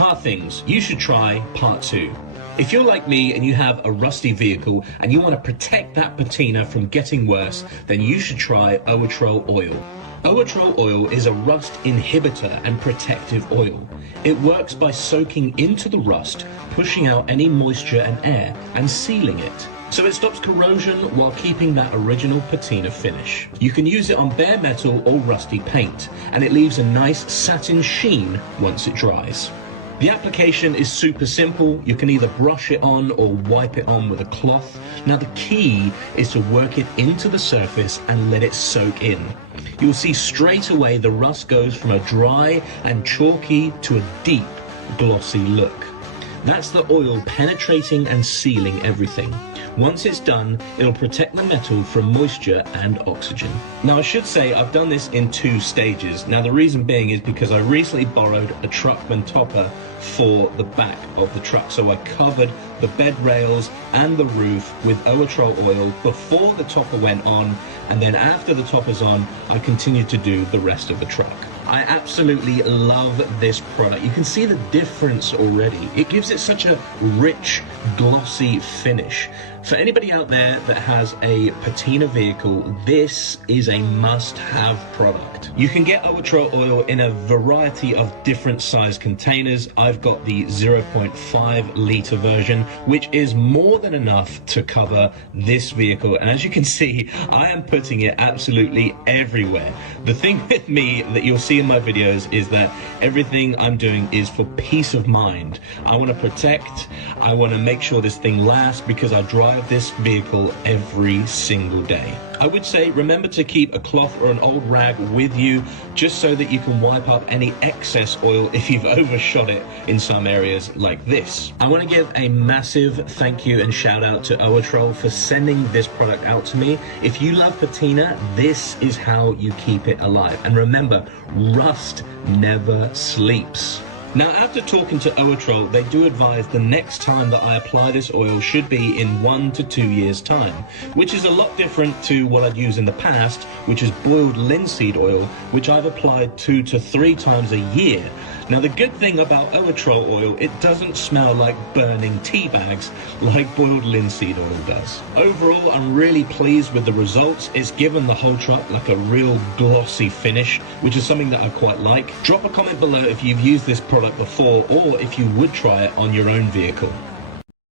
Car things you should try part 2. If you're like me and you have a rusty vehicle and you want to protect that patina from getting worse, then you should try Owatrol Oil. Owatrol Oil is a rust inhibitor and protective oil. It works by soaking into the rust, pushing out any moisture and air, and sealing it. So it stops corrosion while keeping that original patina finish. You can use it on bare metal or rusty paint, and it leaves a nice satin sheen once it dries. The application is super simple. You can either brush it on or wipe it on with a cloth. Now the key is to work it into the surface and let it soak in. You'll see straight away the rust goes from a dry and chalky to a deep, glossy look. That's the oil penetrating and sealing everything. Once it's done, it'll protect the metal from moisture and oxygen. Now I should say I've done this in 2 stages. Now the reason being is because I recently borrowed a truckman topper for the back of the truck. So I covered the bed rails and the roof with Owatrol oil before the topper went on, and then after the topper's on, I continued to do the rest of the truck. I absolutely love this product. You can see the difference already. It gives it such a rich, glossy finish. For anybody out there that has a patina vehicle, this is a must-have product. You can get Owatrol oil in a variety of different size containers. I've got the 0.5 litre version, which is more than enough to cover this vehicle. And as you can see, I am putting it absolutely everywhere. The thing with me that you'll see in my videos is that everything I'm doing is for peace of mind. I want to protect, I want to make sure this thing lasts because I drive this vehicle every single day. I would say remember to keep a cloth or an old rag with you just so that you can wipe up any excess oil if you've overshot it in some areas like this. I want to give a massive thank you and shout out to Owatrol for sending this product out to me. If you love patina, this is how you keep it alive. And remember, rust never sleeps. Now, after talking to Owatrol, they do advise the next time that I apply this oil should be in 1 to 2 years' time, which is a lot different to what I'd used in the past, which is boiled linseed oil, which I've applied 2 to 3 times a year. Now, the good thing about Owatrol oil, it doesn't smell like burning tea bags like boiled linseed oil does. Overall, I'm really pleased with the results. It's given the whole truck like a real glossy finish, which is something that I quite like. Drop a comment below if you've used this product before or if you would try it on your own vehicle.